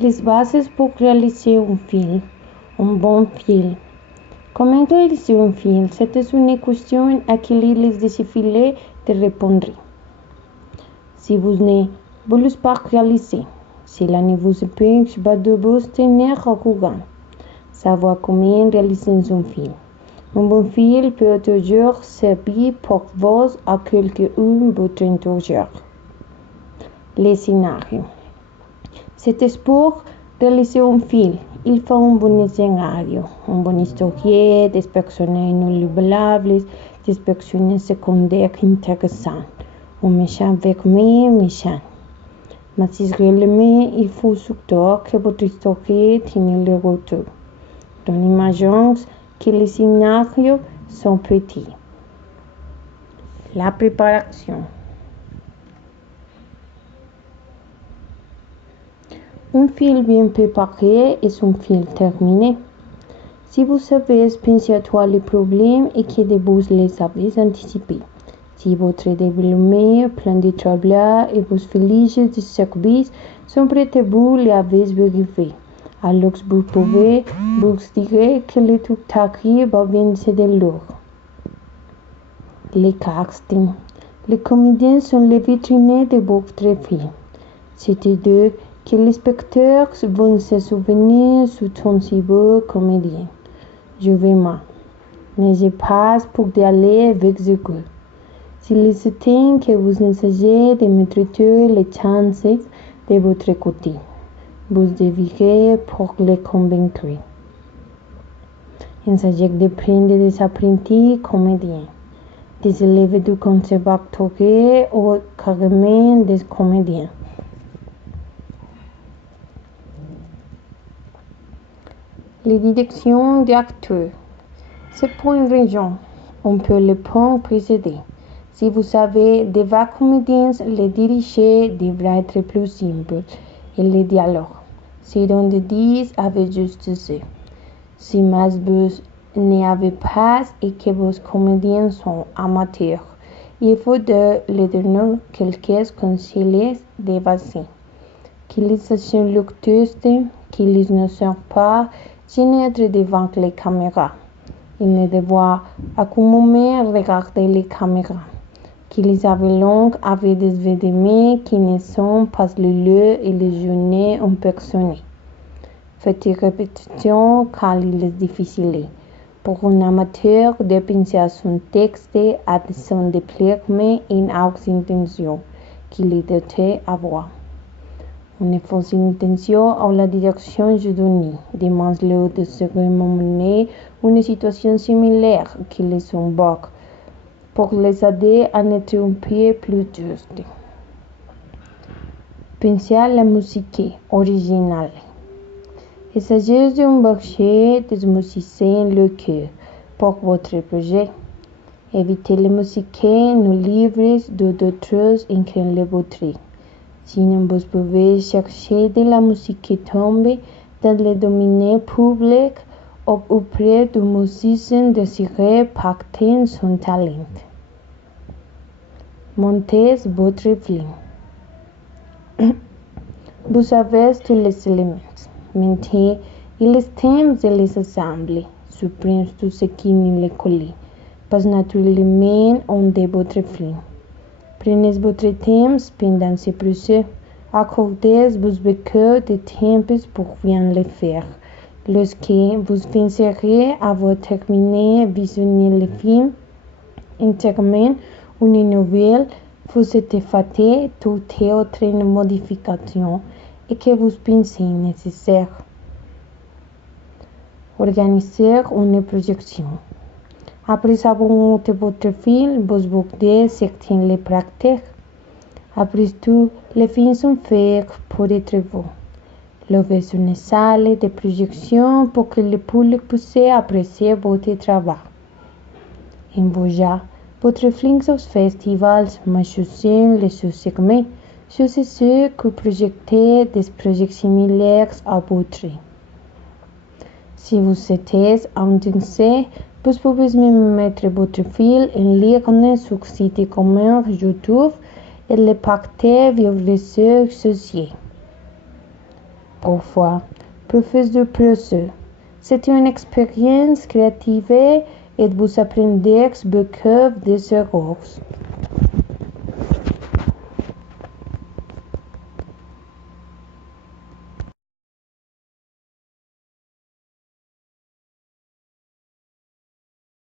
Les bases pour réaliser un film, un bon film. Comment réaliser un film? C'est une question à laquelle il est difficile de répondre. Si vous ne voulez pas réaliser, cela ne vous empêche pas de vous tenir au courant. Savoir comment réaliser un film. Un bon film peut toujours servir pour vous à quelqu'un votre intérieur. Les scénarios. C'est pour réaliser un film. Il faut un bon scénario, une bonne histoire, des personnages inoubliables, des personnages secondaires intéressants, un méchant vraiment méchant. Mais si réellement il faut surtout que votre histoire tienne le retour. Donc imaginons que les scénarios sont petits. La préparation. Un film bien préparé est un film terminé. Si vous savez penser à tous les problèmes et que vous les avez anticipés, si votre développement, plan de travail et vos fiches de service sont prêts et vous les avez vérifiés, alors vous pouvez vous dire que le tout va bien se dérouler. Les castings. Les comédiens sont les vitrines de votre film. C'est-à-dire que les spectateurs vont se souvenir sous un si beau comédien. Je vais moi. N'ayez pas pour d'aller avec ce goût. S'il est temps que vous essayez de mettre toutes les chances de votre côté, vous devrez pour les convaincre. Essayez de prendre des apprentis comédiens, des élèves du conservatoire ou carrément des comédiens. Les directions d'acteurs. C'est pour une raison. On peut le point précéder. Si vous avez des comédiens, les diriger devra être plus simple et les dialogues seront de 10 avec juste ça. Si vous n'avez pas et que vos comédiens sont amateurs, il faut de leur donner quelques conseils de base. Qu'ils sachent l'acteur, qu'ils ne sont pas gênés devant les caméras. Ils ne doivent à aucun moment regarder les caméras. Qu'ils avaient avec des vêtements qui ne sont pas le lieu et les journées en personne. Faites répétition car il est difficile pour un amateur de penser à son texte à son développement et aux intentions qu'il doit avoir. Une fausse intention à la direction je donne, demande-le de se remonter une situation similaire qui les embarque pour les aider à être un peu plus juste. Pensez à la musique originale. Il s'agit d'un marché des musiciens locaux pour votre projet. Évitez les musiciens nos livres d'autres que les vôtres. Sinon, vous pouvez chercher de la musique tombée dans le domaine public ou auprès d'un musicien désiré partager son talent. Montez votre film. Vous avez tous les éléments. Maintenant, il est temps de les assembler. Supprimez tout ce qui ne les colle pas naturellement de votre film. Prenez votre temps pendant ce procès. Accordez-vous beaucoup de temps pour bien le faire. Lorsque vous penserez avoir terminé de visionner le film entièrement, une nouvelle, vous êtes fait toute autre modification et que vous pensez nécessaire. Organiser une projection. Après avoir monté votre film, vous voulez certaines les pratiques. Après tout, les films sont faits pour être vus. Louez une salle de projection pour que le public puisse apprécier votre travail. Envoyez votre film aux festivals, mais choisissez les sous-segments. Choisissez ceux qui projettent des projets similaires à votre. Si vous êtes intéressé, vous pouvez même mettre votre film en ligne sur site comme YouTube et le partager via les réseaux sociaux. parfois. Professeur Plesseux, c'est une expérience créative et vous apprendrez beaucoup des erreurs.